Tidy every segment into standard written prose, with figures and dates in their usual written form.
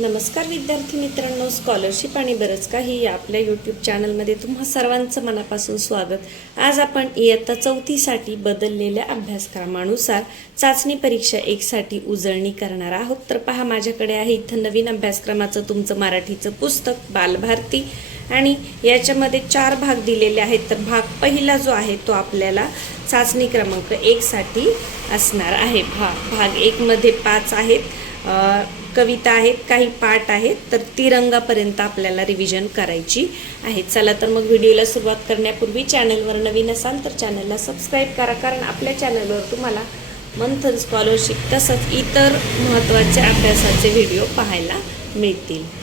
नमस्कार विद्यार्थी मित्रांनो, स्कॉलरशिप आणि बरंच काही या आपल्या यूट्यूब चॅनलमध्ये तुम्हा सर्वांचं मनापासून स्वागत। आज आपण इयत्ता 4थी साठी बदललेल्या अभ्यासक्रमानुसार चाचणी परीक्षा 1 साठी उजळणी करणार आहोत। तर पहा, माझ्याकडे आहे इथं नवीन अभ्यासक्रमाचं तुमचं मराठीचं पुस्तक बालभारती आणि याच्यामध्ये 4 भाग दिलेले आहेत। तर भाग पहिला जो आहे तो आपल्याला चाचणी क्रमांक 1 साठी असणार आहे। भाग 1 मध्ये 5 आहेत कविता आहेत, काही पाठ आहेत, तर तिरंगापर्यंत आपल्याला रिव्हिजन करायची आहे। चला तर मग व्हिडिओला सुरुवात करण्यापूर्वी चॅनलवर नवीन असाल तर चॅनलला सबस्क्राईब करा, कारण आपल्या चॅनलवर तुम्हाला मंथन स्कॉलरशिप तसंच इतर महत्त्वाचे अभ्यासाचे व्हिडिओ पाहायला मिळतील।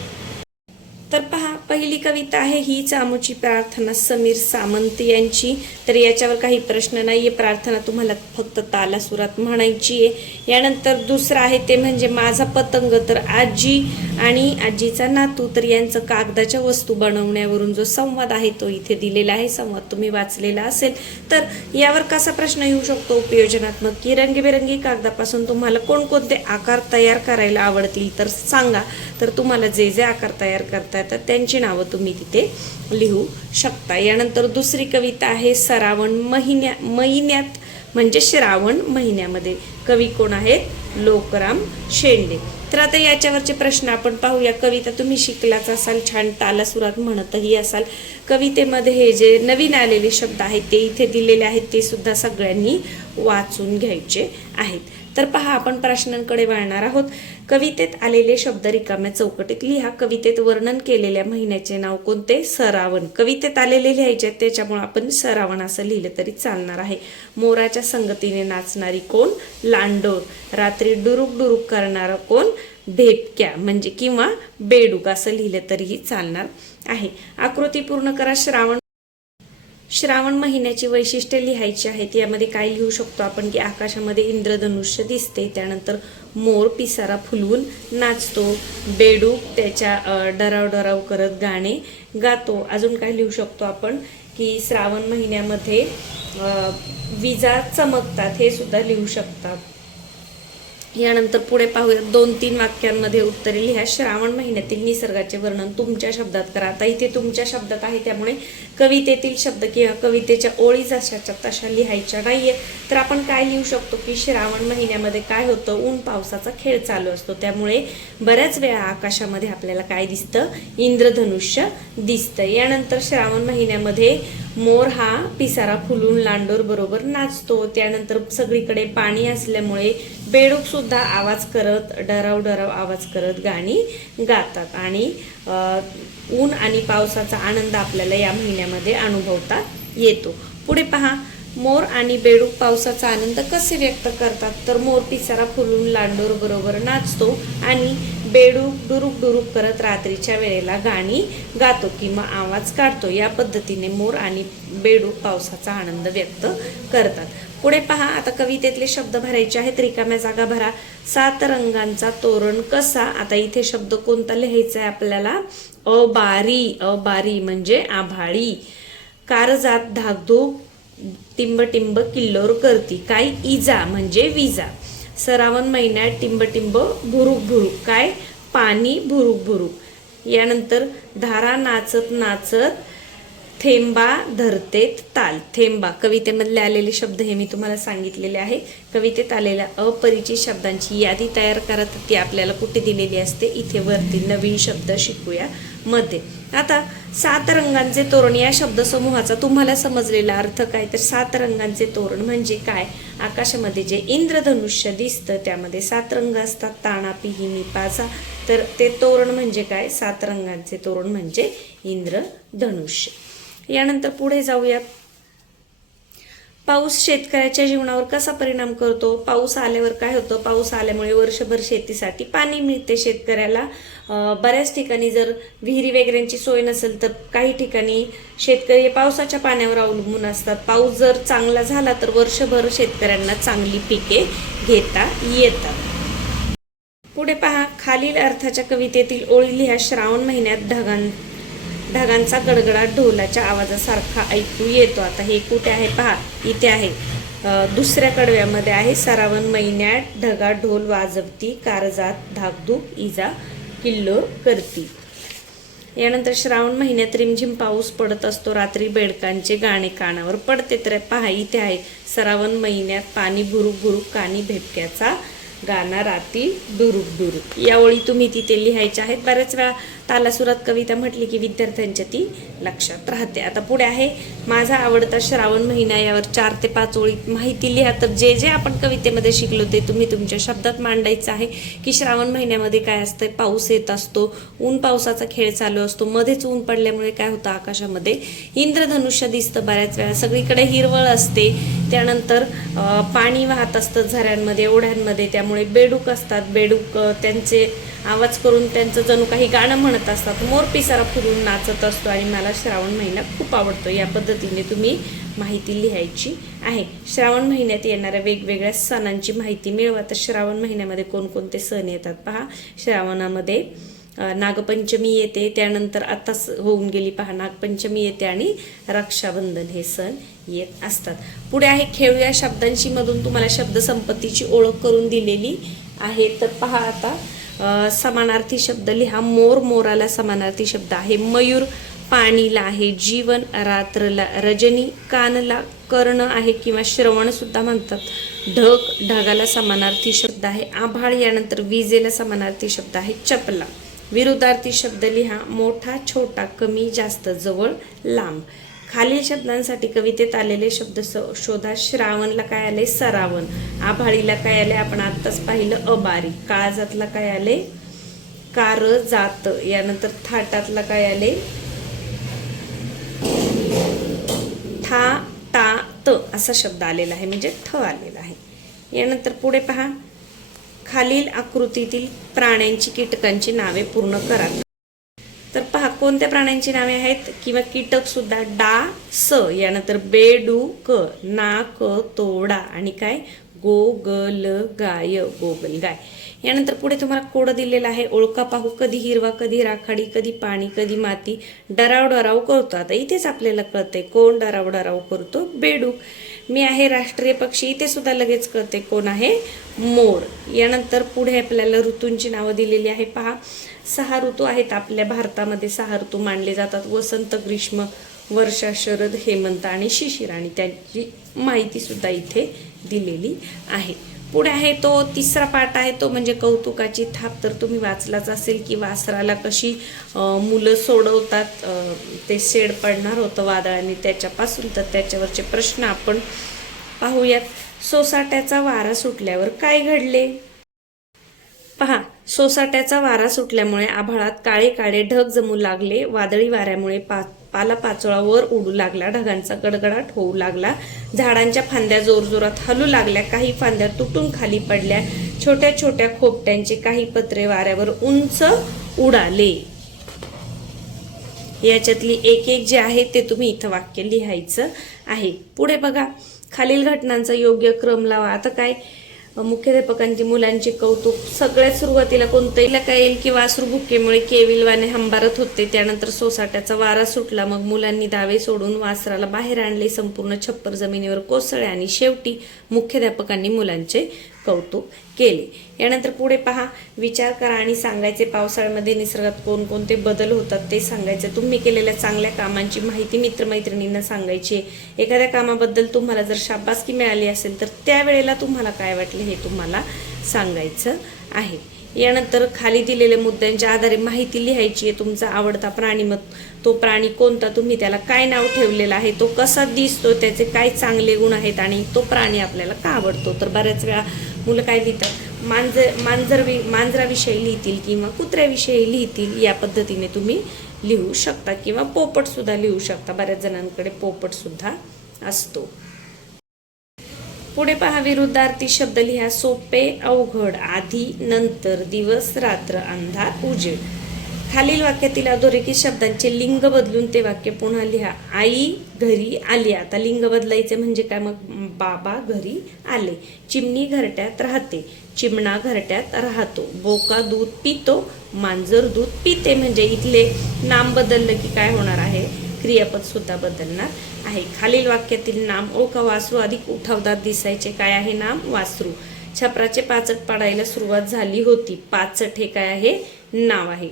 तर पहा, पहिली कविता आहे हीच आमुची प्रार्थना, समीर सामंत यांची। तर याच्यावर काही प्रश्न नाहीये, प्रार्थना तुम्हाला फक्त तालासुरात म्हणायची आहे। यानंतर दुसरा आहे ते म्हणजे माझा पतंग, तर आजी आणि आजीचा नातू, तर यांचं कागदाच्या वस्तू बनवण्यावरून जो संवाद आहे तो इथे दिलेला आहे। संवाद तुम्ही वाचलेला असेल तर यावर कसा प्रश्न येऊ शकतो उपयोजनात्मक, की रंगीबेरंगी कागदापासून तुम्हाला कोणकोणते आकार तयार करायला आवडतील तर सांगा। तर तुम्हाला जे जे आकार तयार करता येतात त्यांची नावं तुम्ही तिथे लिहू शकता। यानंतर दुसरी कविता आहे श्रावण महिन्यात म्हणजे श्रावण महिन्यामध्ये, कवी कोण आहेत? लोकराम शेंडे। तर आता याच्यावरचे प्रश्न आपण पाहूया। कविता तुम्ही शिकलाच असाल, छान तालासुरात म्हणतही असाल। कवितेमध्ये हे जे नवीन आलेले शब्द आहेत ते इथे दिलेले आहेत, ते सुद्धा सगळ्यांनी वाचून घ्यायचे आहेत। तर पहा, आपण प्रश्नांकडे वळणार आहोत। कवितेत आलेले शब्द रिकाम्या चौकटीत लिहा। कवितेत वर्णन केलेल्या महिन्याचे नाव कोणते? श्रावण। कवितेत आलेले लिहायचे त्याच्यामुळे आपण श्रावण असं लिहिलं तरी चालणार आहे। मोराच्या संगतीने नाचणारी कोण? लांडोर। रात्री डुरुक डुरुक करणारा कोण? भेपक्या म्हणजे किंवा बेडूक असं लिहिलं तरीही चालणार आहे। आकृती पूर्ण करा। श्रावण महिन्याची वैशिष्ट्ये लिहायची आहेत। यामध्ये काय लिहू शकतो आपण, की आकाशामध्ये इंद्रधनुष्य दिसते, त्यानंतर मोर पिसारा फुलवून नाचतो, बेडूक त्याच्या डराव डराव करत गाणे गातो। अजून काय लिहू शकतो आपण, की श्रावण महिन्यामध्ये विजा चमकतात, हे सुद्धा लिहू शकतात। यानंतर पुढे पाहूया, 2-3 वाक्यांमध्ये उत्तरे लिहा। श्रावण महिन्यातील निसर्गाचे वर्णन तुमच्या शब्दात करा। आता इथे तुमच्या शब्दात आहे त्यामुळे कवितेतील शब्द किंवा कवितेच्या ओळी जशाच्या तशा लिहायच्या नाहीये। तर आपण काय लिहू शकतो, की श्रावण महिन्यामध्ये काय होतं? ऊन पावसाचा खेळ चालू असतो, त्यामुळे बऱ्याच वेळा आकाशामध्ये आपल्याला काय दिसतं? इंद्रधनुष्य दिसतं। यानंतर श्रावण महिन्यामध्ये मोर हा पिसारा फुलून लांडोर बरोबर नाचतो। त्यानंतर सगळीकडे पाणी असल्यामुळे बेडूक सुद्धा आवाज करत डराव डराव आवाज करत गाणी गातात आणि ऊन आणि पावसाचा आनंद आपल्याला या महिन्यामध्ये अनुभवता येतो। पुढे पहा, मोर आणि बेडूक पावसाचा आनंद कसे व्यक्त करतात? तर मोर पिसारा फुलून लांडोर बरोबर नाचतो आणि बेडूक डुरुक डुरुक करत रात्रीच्या वेळेला गाणी गातो किंवा आवाज काढतो। या पद्धतीने मोर आणि बेडूक पावसाचा आनंद व्यक्त करतात। पुढे पहा, आता कवितेतले शब्द भरायचे आहेत, रिकाम्या जागा भरा। 7 रंगांचा तोरण कसा? आता इथे शब्द कोणता लिहायचा आहे आपल्याला? अबारी। अबारी म्हणजे आभाळी। कारजात धाकधूक टिंब टिंब किल्लोर करती, काय? इजा म्हणजे विजा। श्रावण महिन्यात टिंब टिंब भुरुक भुरुक, काय? पाणी भुरुक भुरुक। यानंतर धारा नाचत नाचत थेंबा धरतेत ताल। थेंबा कवितेमधले आलेले शब्द हे मी तुम्हाला सांगितलेले आहे। कवितेत आलेल्या अपरिचित शब्दांची यादी तयार करा, ती आपल्याला कुठे दिलेली असते? इथे वरती नवीन शब्द शिकूया मध्ये। आता 7 रंगांचे तोरण या शब्दसमूहाचा तुम्हाला समजलेला अर्थ काय? तर 7 रंगांचे तोरण म्हणजे काय? आकाशामध्ये जे इंद्रधनुष्य दिसतं त्यामध्ये 7 रंग असतात, ताना पिहिनी पाचा। तर ते तोरण म्हणजे काय? 7 रंगांचे तोरण म्हणजे इंद्रधनुष्य। यानंतर पुढे जाऊया, पाऊस शेतकऱ्याच्या जीवनावर कसा परिणाम करतो? पाऊस आल्यावर काय होतं? पाऊस आल्यामुळे वर्षभर शेतीसाठी पाणी मिळते शेतकऱ्याला। बऱ्याच ठिकाणी जर विहिरी वगैरेंची सोय नसेल तर काही ठिकाणी शेतकरी पावसाच्या पाण्यावर अवलंबून असतात। पाऊस जर चांगला झाला तर वर्षभर शेतकऱ्यांना चांगली पिके घेता येतात। पुढे पहा, खालील अर्थाच्या कवितेतील ओळी लिहा। श्रावण महिन्यात ढगांचा गडगडाट ढोलाच्या आवाजासारखा ऐकू येतो। आता हे कुठे आहे पहा, इथे आहे, दुसऱ्या कडव्यामध्ये आहे। श्रावण महिन्यात ढगा ढोल वाजवती, कारजात धाकधूक इजा किल्लोळ करती. यानंतर श्रावण महिन्यात रिमझिम पाऊस पडत असतो, रात्री बेडकांचे गाणे कानावर पडते. तर पहा इथे आहे, श्रावण महिन्यात पाणी भुरुक भुरुक कानी भेपक्याचा गाणा राती डुरुक डुरुक. या ओळी तुम्ही तिथे लिहायच्या आहेत. बऱ्याच वेळा तालासुरात कविता म्हटली की विद्यार्थ्यांच्या ती लक्षात राहते. आता पुढे आहे माझा आवडता श्रावण महिना. यावर 4 ते 5 ओळीत माहिती लिहा. तर जे जे आपण कवितेमध्ये शिकलो ते तुम्ही तुमच्या शब्दात मांडायचं आहे की श्रावण महिन्यामध्ये काय असतं, पाऊस येत असतो, ऊन पावसाचा खेळ चालू असतो, मध्येच ऊन पडल्यामुळे काय होतं, आकाशामध्ये इंद्रधनुष्य दिसतं, बऱ्याच वेळा सगळीकडे हिरवळ असते, त्यानंतर पाणी वाहत असतं झऱ्यांमध्ये ओढ्यांमध्ये, त्यामुळे बेडूक असतात, बेडूक त्यांचे आवाज करून त्यांचं जणू काही गाणं म्हणत असतात, मोर पिसारा फुलून नाचत असतो आणि मला श्रावण महिना खूप आवडतो. या पद्धतीने तुम्ही माहिती लिहायची आहे. श्रावण महिन्यात येणाऱ्या वेगवेगळ्या सणांची माहिती मिळवा. तर श्रावण महिन्यामध्ये कोणकोणते सण येतात पहा. श्रावणामध्ये नागपंचमी येते, त्यानंतर आताच होऊन गेली पहा नागपंचमी येते आणि रक्षाबंधन हे सण येत असतात. पुढे आहे खेळूया शब्दांशी मधून तुम्हाला शब्दसंपत्तीची ओळख करून दिलेली आहे. तर पहा आता समानार्थी शब्द लिहा. मोर, मोराला समानार्थी शब्द आहे मयूर, पाणीला आहे जीवन, रात्रला रजनी, कानला कर्ण आहे किंवा श्रवण सुद्धा म्हणतात, ढग, ढगाला समानार्थी शब्द आहे आभाळ. यानंतर विजेला समानार्थी शब्द आहे चपला. विरुद्धार्थी शब्द लिहा. मोठा, छोटा, कमी, जास्त, जवळ, लांब. खालील शब्दांसाठी कवितेत आलेले शब्द शोधा. श्रावणला काय आले, सरावण. आभाळीला काय आले, आपण आत्ताच पाहिलं अबारी. काळजातला काय आले, कार जात. यानंतर थाटातला काय आले, ठा टा त असा शब्द आलेला आहे, म्हणजे ठ आलेला आहे. यानंतर पुढे पहा, खालील आकृतीतील प्राण्यांची कीटकांची नावे पूर्ण करा. तर पहा कोणत्या प्राण्यांची नावे आहेत किंवा कीटक सुद्धा, डा स. यानंतर बेडूक, नाक, तोडा आणि काय, गोगल गाय, गोगल गाय. यानंतर पुढे तुम्हाला कोड दिलेला आहे. ओळखा पाहू. कधी हिरवा, कधी राखाडी, कधी पाणी, कधी माती, डराव डराव करतो. आता इथेच आपल्याला कळतंय कोण डराव डराव करतो, बेडूक. मी आहे राष्ट्रीय पक्षी, इथे सुद्धा लगेच कळते कोण आहे, मोर. यानंतर पुढे आपल्याला ऋतूंची नावं दिलेली आहे पहा. 6 ऋतू आहेत आपल्या भारतामध्ये. 6 ऋतू मानले जातात, वसंत, ग्रीष्म, वर्षा, शरद, हेमंत आणि शिशिर, आणि त्यांची माहिती सुद्धा इथे दिलेली आहे. पुढे आहे तो तिसरा पाठ आहे तो म्हणजे कौतुकाची थाप. तर तुम्ही वाचलाच असेल की वासराला कशी मुलं सोडवतात, ते शेड पडणार होतं वादळाने त्याच्यापासून, तर त्याच्यावरचे प्रश्न आपण पाहूयात. सोसाट्याचा वारा सुटल्यावर काय घडले पहा. सोसाट्याचा वारा सुटल्यामुळे आभाळात काळे काळे ढग जमू लागले, वादळी वाऱ्यामुळे पाला पाचोळा वर उडू लागला, ढगांचा गडगडाट होऊ लागला, झाडांच्या फांद्या जोरजोरात हलू लागल्या, काही फांद्या तुटून खाली पडल्या, छोट्या छोट्या खोपट्यांचे काही पत्रे वाऱ्यावर उंच उडाले. याच्यातली एक एक जे आहे ते तुम्ही इथं वाक्य लिहायचं आहे. पुढे बघा, खालील घटनांचा योग्य क्रम लावा. आता काय, मुख्याध्यापकांची मुलांचे कौतुक. सगळ्यात सुरुवातीला कोणतंही काय येईल की वासरू भुकेमुळे केविलवाने हंबारत होते, त्यानंतर सोसाट्याचा वारा सुटला, मग मुलांनी दावे सोडून वासराला बाहेर आणले, संपूर्ण छप्पर जमिनीवर कोसळले आणि शेवटी मुख्याध्यापकांनी मुलांचे कौतुक केले. यानंतर पुढे पहा, विचार करा आणि सांगायचे. पावसाळ्यामध्ये निसर्गात कोणकोणते बदल होतात ते सांगायचे. तुम्ही केलेल्या चांगल्या कामांची माहिती मित्रमैत्रिणींना सांगायची. एखाद्या कामाबद्दल तुम्हाला जर शाबासकी मिळाली असेल तर त्यावेळेला तुम्हाला काय वाटले हे तुम्हाला सांगायचं आहे. यानंतर खाली दिलेल्या मुद्द्यांच्या आधारे माहिती लिहायची आहे. तुमचा आवडता प्राणी, मग तो प्राणी कोणता, तुम्ही त्याला काय नाव ठेवलेलं आहे, तो कसा दिसतो, त्याचे काय चांगले गुण आहेत आणि तो प्राणी आपल्याला का आवडतो. तर बऱ्याच वेळा मुलं काय लिहितात, मांजराविषयी लिहितील किंवा कुत्र्याविषयी लिहितील. या पद्धतीने तुम्ही लिहू शकता किंवा पोपट सुद्धा लिहू शकता. बऱ्याच जणांकडे पोपट सुद्धा असतो. पुढे पहा, विरुद्धार्थी शब्द लिहा. सोपे, अवघड, आधी, नंतर, दिवस, रात्र, अंधार, उजेड. खालील वाक्यातील अधोरेखित शब्दांचे लिंग बदलून ते वाक्य पुन्हा लिहा. आई घरी आली. आता लिंग बदलायचे म्हणजे काय, मग बाबा घरी आले. चिमणी घरट्यात राहते, चिमणा घरट्यात राहतो. बोका दूध पितो, मांजर दूध पिते. म्हणजे इथले नाम बदललं की काय होणार आहे, क्रियापद सुद्धा बदलणार आहे. खालील वाक्यातील नाम ओळखा. वासरू अधिक उठावदार दिसायचे. काय आहे नाम, वासरू. छपराचे पाचट पाडायला सुरुवात झाली होती. पाचट हे काय आहे? नाव आहे.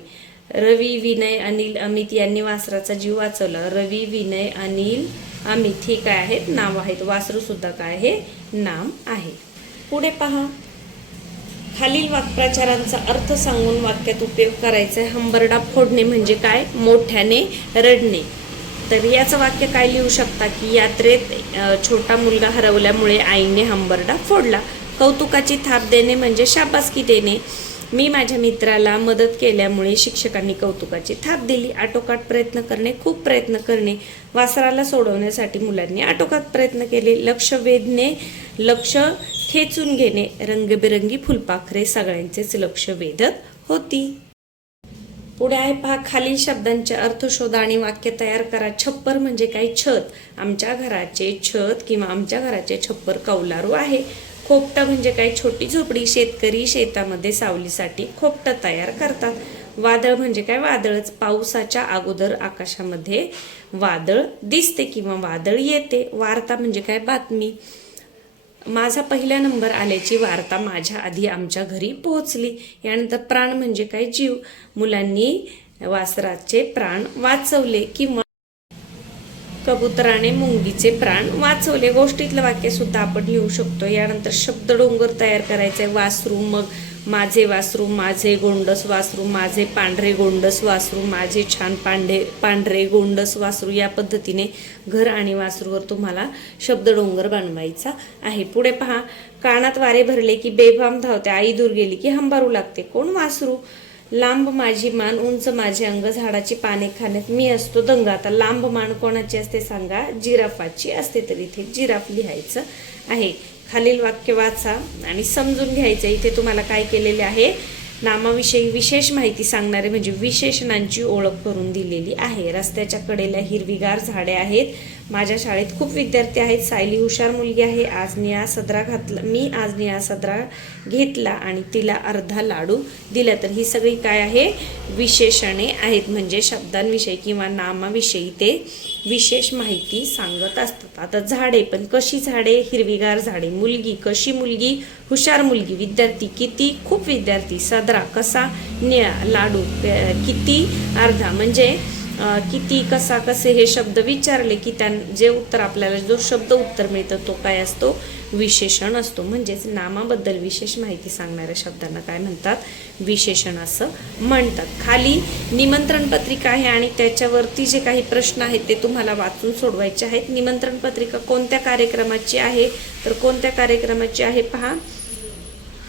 रवी, विनय, अनिल, अमित यांनी वासराचा जीव वाचवला. रवी, विनय, अनिल, अमित हे काय आहेत? नाव आहेत. वासरू सुद्धा काय आहे? नाम आहे. पुढे पहा, खालील वाक्प्रचारांचा अर्थ सांगून वाक्यात उपयोग करायचा आहे. हंबरडा फोडणे म्हणजे काय? मोठ्याने रडणे. तर याचं वाक्य काय लिहू शकता की यात्रेत छोटा मुलगा हरवल्यामुळे आईने हंबरडा फोडला. कौतुकाची थाप देणे म्हणजे शाबासकी देणे. मी माझ्या मित्राला मदत केल्यामुळे शिक्षकांनी कौतुकाची थाप दिली. आटोकाट प्रयत्न करणे, खूप प्रयत्न करणे. वासराला सोडवण्यासाठी मुलांनी आटोकाट प्रयत्न केले. लक्ष वेधणे, लक्ष खेचून घेणे. रंगबिरंगी फुलपाखरे सगळ्यांचेच लक्ष वेधत होती. पुढे आहे पहा, खालील शब्दांचे अर्थ शोधा आणि वाक्य तयार करा. छप्पर म्हणजे काय? छत. आमच्या घराचे छत किंवा आमच्या घराचे छप्पर कौलारू आहे. खोपटा म्हणजे काय? छोटी झोपडी. शेतकरी शेतामध्ये सावलीसाठी खोपटा तयार करतात. वादळ म्हणजे काय? वादळच. पावसाच्या अगोदर आकाशामध्ये वादळ दिसते किंवा वादळ येते. वार्ता म्हणजे काय? बातमी. माझा पहिला नंबर आल्याची वार्ता माझ्या आधी आमच्या घरी पोहोचली. यानंतर प्राण म्हणजे काय? जीव. मुलांनी वासराचे प्राण वाचवले किंवा कबुतराने मुंगीचे प्राण वाचवले. गोष्टीतलं वाक्य सुद्धा आपण लिहू शकतो. यानंतर शब्द डोंगर तयार करायचे. वासरू, मग माझे वासरू, माझे गोंडस वासरू, माझे पांढरे गोंडस वासरू, माझे छान पांढरे गोंडस वासरू. या पद्धतीने घर आणि वासरूवर तुम्हाला शब्द डोंगर बनवायचा आहे. पुढे पहा, कानात वारे भरले की बेफाम धावते. आई दूर गेली की हंबारू लागते. कोण? वासरू. लांब माझी मान, उंच माझे अंग, झाडाची पाने खाण्यात मी असतो दंग. आता लांब मान कोणाची असते सांगा? जिराफाची असते. तर इथे जिराफ लिहायचं आहे. खालील वाक्य वाचा आणि समजून घ्यायचं. इथे तुम्हाला काय केलेले आहे? नामाविषयी विशेष माहिती सांगणारे म्हणजे विशेषणांची ओळख करून दिलेली आहे. रस्त्याच्या कडेला हिरवीगार झाडे आहेत. माझ्या शाळेत खूप विद्यार्थी आहेत. सायली हुशार मुलगी आहे. मी आज निळा सदरा घेतला आणि तिला अर्धा लाडू दिला. तर ही सगळी काय आहे? विशेषणे आहेत. म्हणजे शब्दांविषयी किंवा नामाविषयी ते विशेष माहिती सांगत असतात. आता झाडे, पण कशी झाडे? हिरवीगार झाडे. मुलगी, कशी मुलगी? हुशार मुलगी. विद्यार्थी, किती? खूप विद्यार्थी. सदरा, कसा? निळा. लाडू, किती? अर्धा. म्हणजे किती, कसा, कसे हे शब्द विचारले की जे उत्तर आपल्याला जो शब्द उत्तर मिळतं तो काय असतो? विशेषण असतो. म्हणजेच नामाबद्दल विशेष माहिती सांगणाऱ्या शब्दांना काय म्हणतात? विशेषण असं म्हणतात. खाली निमंत्रण पत्रिका आहे आणि त्याच्यावरती जे काही प्रश्न आहेत ते तुम्हाला वाचून सोडवायचे आहेत. निमंत्रण पत्रिका कोणत्या कार्यक्रमाची आहे? तर कोणत्या कार्यक्रमाची आहे पहा?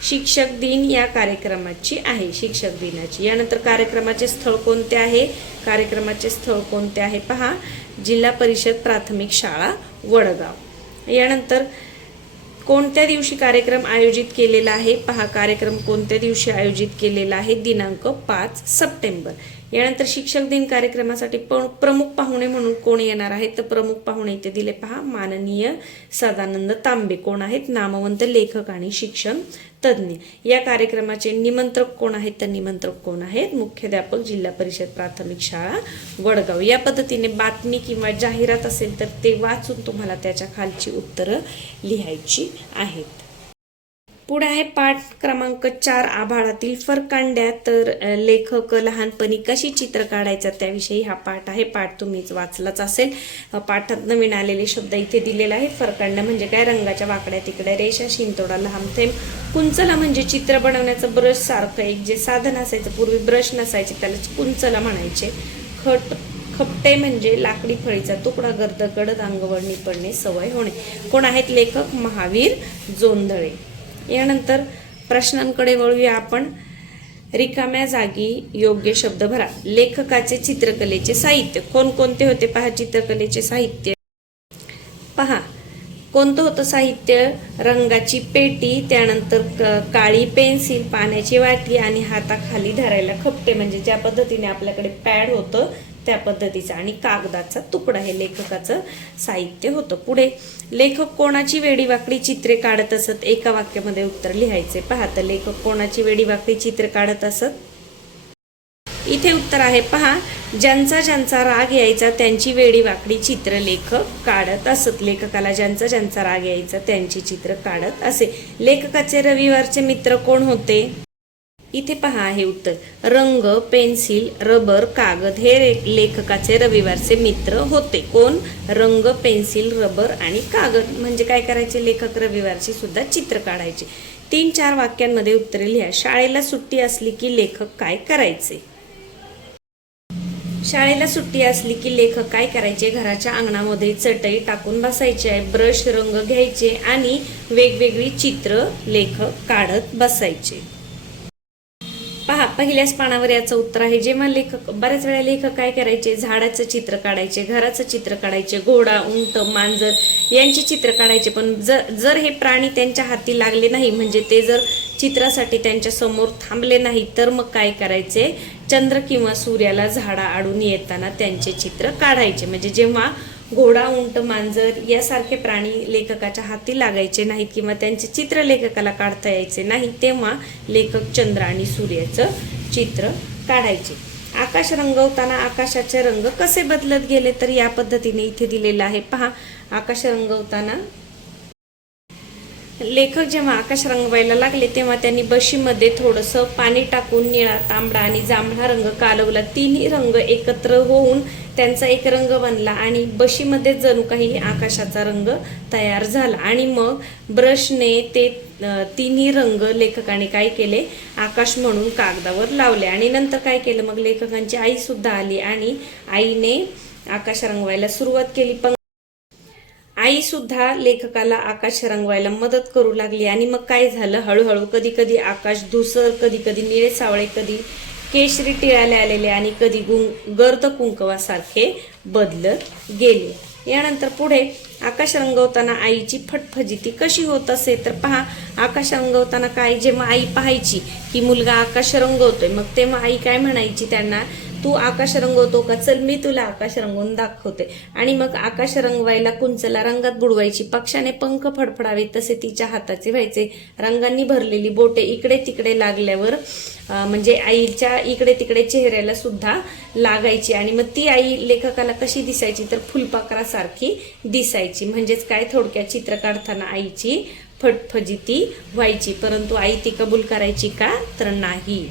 शिक्षक दिन या कार्यक्रमाची आहे. शिक्षक दिनाची. यानंतर कार्यक्रमाचे स्थळ कोणते आहे? कार्यक्रमाचे स्थळ कोणते आहे पहा? जिल्हा परिषद प्राथमिक शाळा वडगाव. यानंतर कोणत्या दिवशी कार्यक्रम आयोजित केलेला आहे पहा? कार्यक्रम कोणत्या दिवशी आयोजित केलेला आहे? दिनांक 5 सप्टेंबर. यानंतर शिक्षक दिन कार्यक्रमासाठी प्रमुख पाहुणे म्हणून कोण येणार आहेत? तर प्रमुख पाहुणे इथे दिले पहा, माननीय सदानंद तांबे. कोण आहेत? नामवंत लेखक आणि शिक्षण तज्ज्ञ. या कार्यक्रमाचे निमंत्रक कोण आहेत? तर निमंत्रक कोण आहेत? मुख्याध्यापक, जिल्हा परिषद प्राथमिक शाळा वडगाव. या पद्धतीने बातमी किंवा जाहिरात असेल तर ते वाचून तुम्हाला त्याच्या खालची उत्तरं लिहायची आहेत. पुढे आहे पाठ क्रमांक 4, आभाळातील फरकांड्या. तर लेखक लहानपणी कशी चित्र काढायचं त्याविषयी हा पाठ आहे. पाठ तुम्हीच वाचलाच असेल. पाठात नवीन आलेले शब्द इथे दिलेला आहे. फरकांड्या म्हणजे काय? रंगाच्या वाकड्या तिकड्या रेषा, शिंतोडा, लहान थेंब. कुंचला म्हणजे चित्र बनवण्याचं ब्रश सारखं एक जे साधन असायचं, पूर्वी ब्रश नसायचे त्याला कुंचला म्हणायचे. खपटे म्हणजे लाकडी फळीचा तुकडा, गर्द गडद अंगवळ निपडणे, सवय होणे. कोण आहेत लेखक? महावीर जोंधळे. यानंतर प्रश्नांकडे वळूया आपण. रिकाम्या जागी योग्य शब्द भरा. लेखकाचे चित्रकलेचे साहित्य कोणकोणते होते पहा? चित्रकलेचे साहित्य पहा कोणतं होतं साहित्य? रंगाची पेटी, त्यानंतर काळी पेन्सिल, पाण्याची वाटी आणि हाताखाली धरायला खपटे म्हणजे ज्या पद्धतीने आपल्याकडे पॅड होतं त्या पद्धतीचा, आणि कागदाचा तुकडा हे लेखकाचं साहित्य होतं. पुढे लेखक कोणाची वेडीवाकडी चित्रे काढत असत? एका वाक्यामध्ये उत्तर लिहायचे. पहा तर लेखक कोणाची वेडीवाकडी चित्रे काढत असत? इथे उत्तर आहे पहा, ज्यांचा ज्यांचा राग यायचा त्यांची वेडी वाकडी चित्र लेखक काढत असत. लेखकाला ज्यांचा ज्यांचा राग यायचा त्यांची चित्र काढत असे. लेखकाचे रविवारचे मित्र कोण होते? इथे पहा आहे उत्तर, रंग, पेन्सिल, रबर, कागद हे लेखकाचे रविवारचे मित्र होते. कोण? रंग, पेन्सिल, रबर आणि कागद. म्हणजे काय करायचे? लेखक रविवारची सुद्धा चित्र काढायचे. 3-4 वाक्यांमध्ये उत्तरे लिहा. शाळेला सुट्टी असली की लेखक काय करायचे? शाळेला सुट्टी असली की लेखक काय करायचे? घराच्या अंगणामध्ये चटई टाकून बसायचे आहे, ब्रश, रंग घ्यायचे आणि वेगवेगळी चित्र लेखक काढत बसायचे. पहा, पहिल्याच पानावर याचं उत्तर आहे. जेव्हा लेखक बऱ्याच वेळा लेखक काय करायचे? झाडाचं चित्र काढायचे, घराचं चित्र काढायचे, घोडा, उंट, मांजर यांची चित्र काढायचे. पण जर हे प्राणी त्यांच्या हाती लागले नाही, म्हणजे ते जर चित्रासाठी त्यांच्या समोर थांबले नाही, तर मग काय करायचे? चंद्र किंवा सूर्याला झाडा आडून येताना त्यांचे चित्र काढायचे. म्हणजे जेव्हा घोडा, उंट, मांजर यासारखे प्राणी लेखकाच्या हाती लागायचे नाहीत किंवा त्यांचे चित्र लेखकाला काढता यायचे नाही, तेव्हा लेखक चंद्र आणि सूर्याचं चित्र काढायचे. आकाश रंगवताना आकाशाचे रंग कसे बदलत गेले? तर या पद्धतीने इथे दिलेलं आहे. पहा, आकाश रंगवताना लेखक जेव्हा आकाश रंगवायला लागले तेव्हा त्यांनी बशीमध्ये थोडंसं पाणी टाकून निळा, तांबडा आणि जांभळा रंग कालवला. तिन्ही रंग एकत्र होऊन त्यांचा एक रंग बनला आणि बशीमध्ये जणू काही आकाशाचा रंग तयार झाला. आणि मग ब्रशने ते तिन्ही रंग लेखकाने काय केले? आकाश म्हणून कागदावर लावले. आणि नंतर काय केलं? मग लेखकांची आई सुद्धा आली आणि आईने आकाश रंगवायला सुरुवात केली. आई सुद्धा लेखकाला आकाश रंगवायला मदत करू लागली. आणि मग काय झालं? हळूहळू कधी कधी आकाश धुसर, कधी कधी निळे सावळे, कधी केशरी टिळाले आलेले आणि कधी गर्द कुंकवासारखे बदलत गेले. यानंतर पुढे आकाश रंगवताना आईची फटफजिती कशी होत असे? तर पहा, आकाश रंगवताना काय, जेव्हा आई पाहायची की मुलगा आकाश रंगवतोय, मग तेव्हा आई काय म्हणायची त्यांना? तू आकाश रंगवतो का? चल मी तुला आकाश रंगवून दाखवते. आणि मग आकाश रंगवायला कुंचला रंगात बुडवायची. पक्षाने पंख फडफडावे तसे तिच्या हाताचे व्हायचे. रंगांनी भरलेली बोटे इकडे तिकडे लागल्यावर म्हणजे आईच्या इकडे तिकडे चेहऱ्याला सुद्धा लागायची. आणि मग ती आई लेखकाला कशी दिसायची? तर फुलपाखरासारखी दिसायची. म्हणजेच काय? थोडक्यात चित्र काढताना आईची फटफजिती व्हायची. परंतु आई ती कबूल करायची का? तर नाही.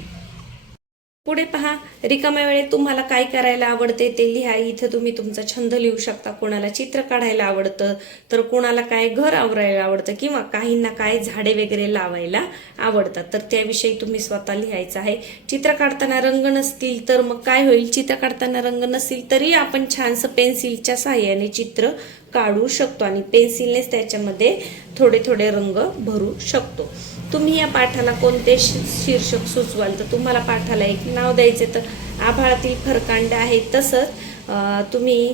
पुढे पहा, रिकाम्या वेळेत तुम्हाला काय करायला आवडते ते लिहा. इथं तुम्ही तुमचा छंद लिहू शकता. कोणाला चित्र काढायला आवडतं, तर कोणाला काय घर आवरायला आवडतं, किंवा काहींना काय झाडे वगैरे लावायला आवडतात, तर त्याविषयी तुम्ही स्वतः लिहायचं आहे. चित्र काढताना रंग नसतील तर मग काय होईल? चित्र काढताना रंग नसतील तरी आपण छानसं पेन्सिलच्या सहाय्याने चित्र काढू शकतो आणि पेन्सिलनेच त्याच्यामध्ये थोडे थोडे रंग भरू शकतो. तुम्ही या पाठाला कोणते शीर्षक सुचवाल? तर तुम्हाला पाठाला एक नाव द्यायचे तर आभाळातील फरकांड आहे. तसंच तुम्ही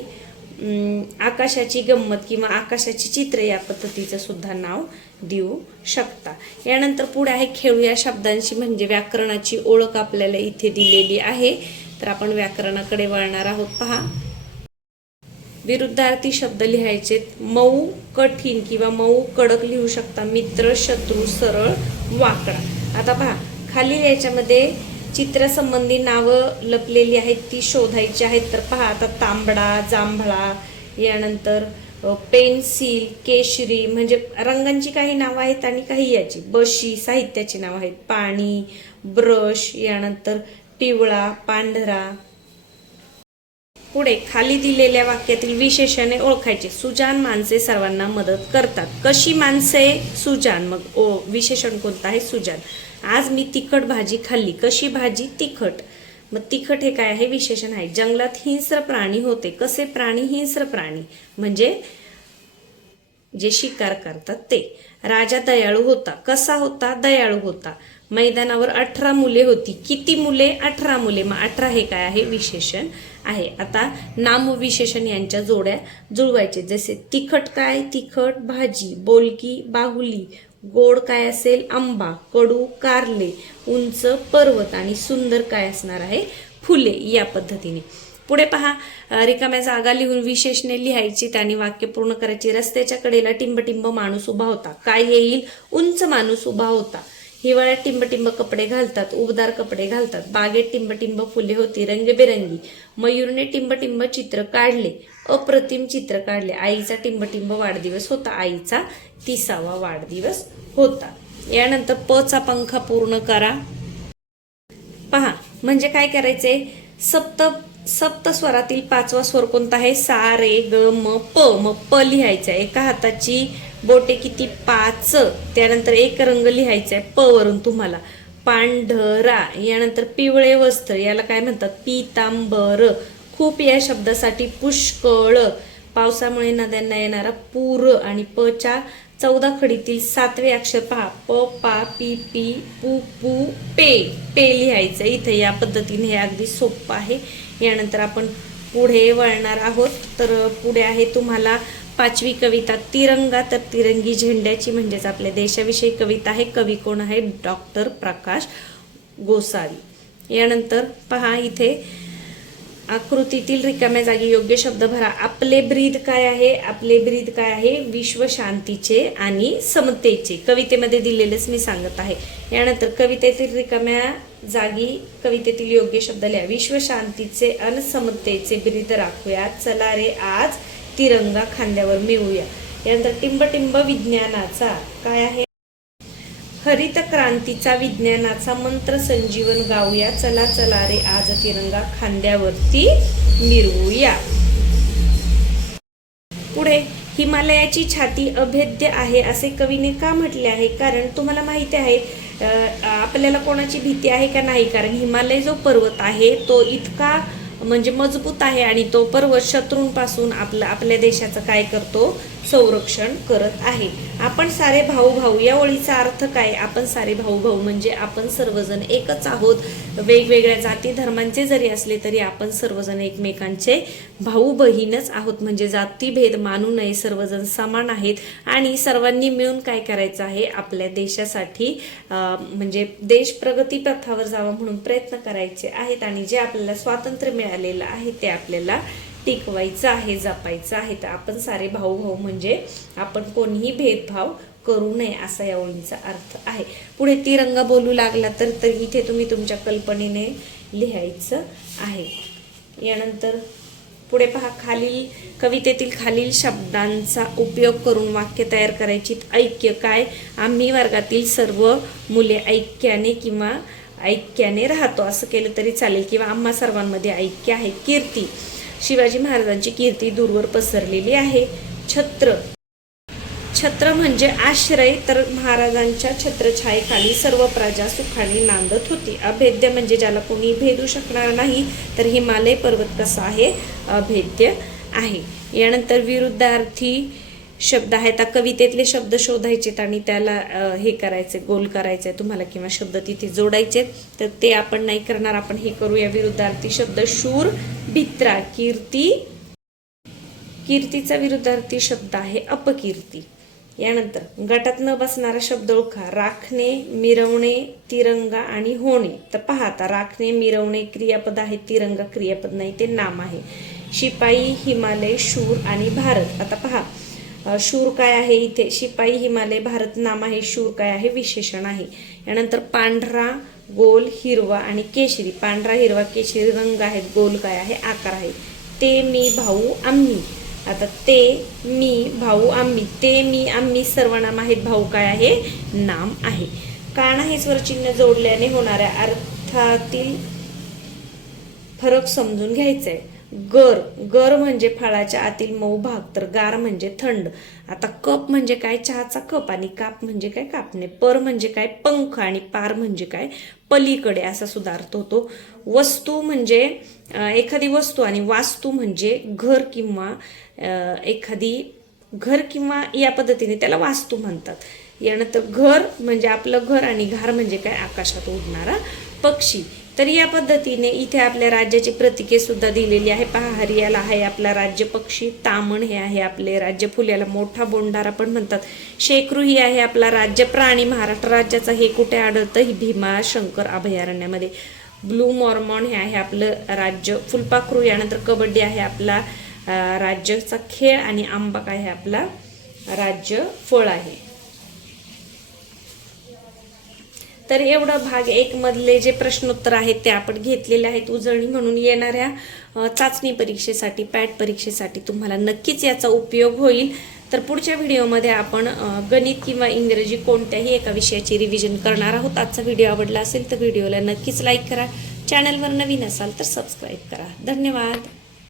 आकाशाची गंमत किंवा आकाशाची चित्र या पद्धतीचं सुद्धा नाव देऊ शकता. यानंतर पुढे आहे खेळूया शब्दांशी, म्हणजे व्याकरणाची ओळख आपल्याला इथे दिलेली आहे. तर आपण व्याकरणाकडे वळणार आहोत. पहा, विरुद्धार्थी शब्द लिहायचे. मऊ कठीण किंवा मऊ कडक लिहू शकता. मित्र, शत्रू, सरळ, वाकडा. आता पहा, खाली याच्यामध्ये चित्रसंबंधी नावं लपलेली आहेत, ती शोधायची आहेत. तर पहा, आता तांबडा, जांभळा, यानंतर पेन्सिल, केशरी, म्हणजे रंगांची काही नावं आहेत आणि काही याची. बशी साहित्याची नावं आहेत. पाणी, ब्रश, यानंतर पिवळा, पांढरा. पुढे खाली दिलेल्या वाक्यातील विशेषणे ओळखायचे. सुजाण माणसे सर्वांना मदत करतात. कशी माणसे? सुजाण. मग विशेषण कोणतं आहे? सुजाण. आज मी तिखट भाजी खाल्ली. कशी भाजी? तिखट. मग तिखट हे काय आहे? विशेषण आहे. जंगलात हिंस्र प्राणी होते. कसे प्राणी? हिंस्र प्राणी, म्हणजे जे शिकार करतात ते. राजा दयाळू होता. कसा होता? दयाळू होता. मैदानावर 18 मुले होती. किती मुले? 18 मुले. मग 18 हे काय आहे? विशेषण आहे. आता नाम व विशेषण यांच्या जोड्या जुळवायचे. जसे तिखट काय? तिखट भाजी. बोलकी बाहुली. गोड काय असेल? आंबा. कडू कारले. उंच पर्वत. आणि सुंदर काय असणार आहे? फुले. या पद्धतीने पुढे पहा, रिकाम्या जागा लिहून विशेषणे लिहायची, त्याने वाक्य पूर्ण करायची. रस्त्याच्या कडेला टिंबटिंब माणूस उभा होता. काय येईल? उंच माणूस उभा होता. हिवाळ्यात टिंबटिंब कपडे घालतात, उबदार कपडे घालतात. बागेत टिंबटिंब फुले होती रंगबेरंगी. मयूरने टिंबटिंब चित्र काढले, अप्रतिम चित्र काढले. आईचा टिंबटिंब वाढदिवस होता. आईचा 30वा वाढदिवस होता. यानंतर प चा पंखा पूर्ण करा. पहा म्हणजे काय करायचंय, सप्त स्वरातील 5वा स्वर कोणता आहे, सा रे ग म प. मग प लिहायचा आहे. एका हाताची बोटे किती, 5. त्यानंतर एक रंग लिहायचा आहे प वरून तुम्हाला, पांढरा. यानंतर पिवळे वस्त्र, याला काय म्हणतात, पीतांबर. खूप या शब्दासाठी पुष्कळ. पावसामुळे नद्यांना येणारा पूर. आणि प च्या 14 खडीतील 7वे अक्षर पहा, प पा पी पी पू पू पे. पे लिहायचं इथे. या पद्धतीने हे अगदी सोपं आहे. यानंतर आपण पुढे वळणार आहोत. तर पुढे आहे तुम्हाला 5वी कविता तिरंगा. तर तिरंगी झेंड्याची म्हणजेच आपल्या देशाविषयी कविता आहे. कवी कोण आहे, डॉक्टर प्रकाश गोसावी. यानंतर पहा इथे आकृतीतील रिकाम्या जागी योग्य शब्द भरा. आपले ब्रीद काय आहे, आपले ब्रीद काय आहे, विश्व शांतीचे आणि समतेचे. कवितेमध्ये दिलेलेच मी सांगत आहे. यानंतर कवितेतील रिकाम्या जागी कवितेतील योग्य शब्द लिहा. विश्व शांतीचे अन समतेचे ब्रीद राखूया, चला रे आज तिरंगा खांद्यावर मिळूया. यानंतर टिंबटिंब विज्ञानाचा काय आहे, हरित क्रांतीचा विज्ञानाचा मंत्र संजीवन गाऊया, चला चला रे आज तिरंगा खांद्यावरती मिरवूया. पुढे हिमालयाची छाती अभेद्य आहे असे कवीने का म्हटले आहे, कारण तुम्हाला माहिती आहे आपल्याला कोणाची भीती आहे का नाही, कारण हिमालय जो पर्वत आहे तो इतका म्हणजे मजबूत आहे आणि तो पर्वत शत्रूंपासून आपल्या देशाचं काय करतो, संरक्षण करत आहे. आपण सारे भाऊ भाऊ, या ओळीचा अर्थ काय, आपण सारे भाऊ भाऊ म्हणजे आपण सर्वजण एकच आहोत. वेगवेगळ्या जाती धर्मांचे जरी असले तरी आपण सर्वजण एकमेकांचे भाऊ बहीणच आहोत. म्हणजे जातीभेद मानू नये, सर्वजण समान आहेत आणि सर्वांनी मिळून काय करायचं आहे, आपल्या देशासाठी म्हणजे देश प्रगती पथावर जावा म्हणून प्रयत्न करायचे आहेत. आणि जे आपल्याला स्वातंत्र्य मिळालेलं आहे ते आपल्याला टिकवायचं आहे, जपायचं आहे. तर आपण सारे भाऊ भाऊ म्हणजे आपण कोणीही भेदभाव करू नये असा या ओळीचा अर्थ आहे. पुढे तिरंगा बोलू लागला तर इथे तुम्ही तुमच्या कल्पनेने लिहायचं आहे. यानंतर पुढे पहा, खालील कवितेतील खालील शब्दांचा उपयोग करून वाक्य तयार करायची. ऐक्य काय, आम्ही वर्गातील सर्व मुले ऐक्याने किंवा ऐक्याने राहतो असं केलं तरी चालेल, किंवा आम्हा सर्वांमध्ये ऐक्य आहे. कीर्ती, शिवाजी महाराजांची कीर्ती दूरवर पसरलेली आहे. छत्र, छत्र म्हणजे आश्रय, तर महाराजांच्या छत्रछायेखाली सर्व प्रजा सुखाने नांदत होती. अभेद्य म्हणजे ज्याला कोणी भेदू शकणार नाही, तर हिमालय पर्वत कसा आहे, अभेद्य आहे. यानंतर विरुद्धार्थी शब्द आहेत. कवितेतले शब्द शोधायचे आणि त्याला हे करायचे, गोल करायचे तुम्हाला किंवा शब्द तिथे जोडायचे. तर ते आपण नाही करणार, आपण हे करूया. विरुद्धार्थी शब्द शूर, भित्रा. कीर्ती, कीर्तीचा विरुद्धार्थी शब्द आहे अपकीर्ती. यानंतर गटात न बसणारा शब्द ओळखा. राखणे, मिरवणे, तिरंगा आणि होणे. तर पहा आता, राखणे मिरवणे क्रियापद आहे, तिरंगा क्रियापद नाही, ते नाम आहे. शिपाई, हिमालय, शूर आणि भारत. आता पहा, शूर काय आहे इथे, शिपाई, हिमालय, भारत नाम आहे, शूर काय आहे, विशेषण आहे. यानंतर पांढरा, गोल, हिरवा आणि केशरी. पांढरा, हिरवा, केशरी रंग आहेत, गोल काय आहे, आकार आहे. ते, मी, भाऊ, आम्ही. आता ते, मी, भाऊ, आम्ही. ते, मी, आम्ही सर्वनाम आहेत, भाऊ काय आहे, नाम आहे. काना हे स्वरचिन्ह जोडल्याने होणाऱ्या अर्थातील फरक समजून घ्यायचा आहे. गर, गर म्हणजे फळाच्या आतील मऊ भाग, तर गार म्हणजे थंड. आता कप म्हणजे काय, चहाचा कप, आणि काप म्हणजे काय, कापणे. पर म्हणजे काय, पंख, आणि पार म्हणजे काय, पलीकडे असा सुद्धा अर्थ होतो. वस्तू म्हणजे एखादी वस्तू, आणि वास्तू म्हणजे घर किंवा एखादी घर किंवा या पद्धतीने त्याला वास्तू म्हणतात. यानंतर घर म्हणजे आपलं घर, आणि घार म्हणजे काय, आकाशात उडणारा पक्षी. तर या पद्धतीने इथे आपल्या राज्याची प्रतीके सुद्धा दिलेली आहे. पहा, हरियाला आहे आपला राज्य पक्षी, तामण हे आहे आपले राज्य फुल, याला मोठा बोंडारा पण म्हणतात. शेकरू ही आहे आपला राज्य प्राणी. महाराष्ट्र राज्याचा हे कुठे आढळतं, ही भीमाशंकर अभयारण्यामध्ये. ब्लू मॉर्मॉन हे आहे आपलं राज्य फुलपाखरू. यानंतर कबड्डी आहे आपला राज्याचा खेळ, आणि आंबा काय आहे आपला राज्य फळ आहे. तर एवढं भाग 1 मधले जे प्रश्नोत्तर आहेत ते आपण घेतलेले आहेत उजळणी म्हणून. येणाऱ्या चाचणी परीक्षेसाठी, पॅट परीक्षेसाठी तुम्हाला नक्कीच याचा उपयोग होईल. तर पुढच्या व्हिडिओमध्ये आपण गणित किंवा इंग्रजी कोणत्याही एका विषयाची रिव्हिजन करणार आहोत. आजचा व्हिडिओ आवडला असेल तर व्हिडिओला नक्कीच लाईक करा. चॅनलवर नवीन असाल तर सबस्क्राईब करा. धन्यवाद.